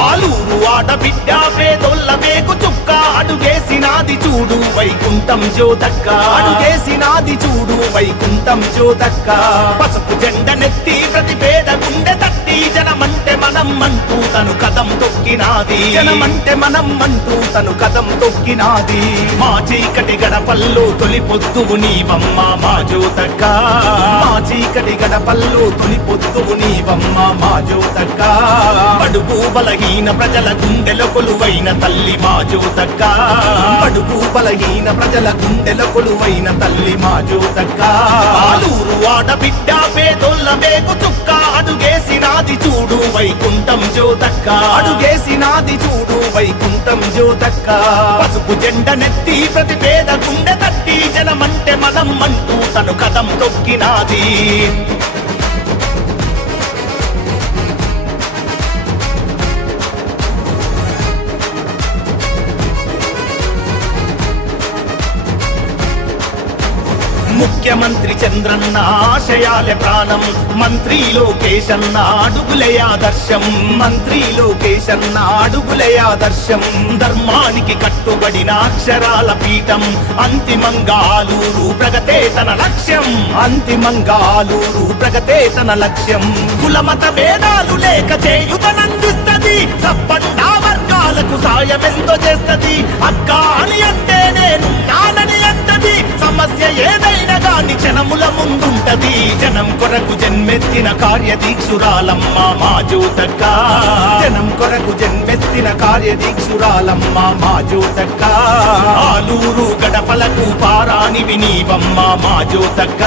ఆలూరు ఆడబిడ్డ పేదోళ్ళ వేగు చుక్క అడుగేసినాది చూడు వైకుంఠం జ్యోతక్క అడుగేసినాది చూడు వైకుంఠం జ్యోతక్క పసుపు జెండ నెత్తి ప్రతి పేద గుండె తట్టి జనమంటే మనం అంటూ తను కదం తొక్కినాది జనమంటే మనం అంటూ తను కదం తొక్కినాది మా చీకటి గడపల్లో తొలి పొద్దువు నీవమ్మ మా జ్యోతక్క మా చీకటి గడపల్లో తొలి పొద్దువు నీవమ్మ మా జ్యోతక్క బడుగు బలహీన ప్రజల గుండెల కొలువైన తల్లి మా జ్యోతక్క బడుగు బలహీన ప్రజల గుండెల కొలువైన తల్లి మా జ్యోతక్క ఆలూరు ఆడబిడ్డ పేదోళ్ళ వేగు చుక్క అడుగేసినాది చూడు వైకుంఠం జ్యోతక్క అడుగేసినాది చూడు వైకుంఠం జ్యోతక్క పసుపు జెండ నెత్తి ప్రతి పేద గుండె తట్టి జనమంటే మనం అంటూ తను కదం తొక్కినాది ముఖ్యమంత్రి చంద్రన్న ఆశయాలే ప్రాణం మంత్రి లోకేశన్న అడుగులే ఆదర్శం మంత్రి లోకేశన్న అడుగులే ఆదర్శం ధర్మానికి కట్టుబడిన అక్షరాల పీఠం అంతిమంగా ఆలూరు ప్రగతే తన లక్ష్యం అంతిమంగా ఆలూరు ప్రగతే తన లక్ష్యం కులమత భేదాలు లేక చేయుతనందిస్తది సబ్బండా వర్గాలకు సాయమెంతో చేస్తది అక్క అని అంటే నేను నానని అంటది సమస్య ఏదైనా గాని క్షణముల ముందుంటది జనం కొరకు జన్మెత్తిన కార్యదీక్షురాలమ్మ మా జ్యోతక్క జనం కొరకు జన్మెత్తిన కార్యదీక్షురాలమ్మ మా జ్యోతక్క ఆలూరు గడపలకు పారాని వినీవమ్మ మా జ్యోతక్క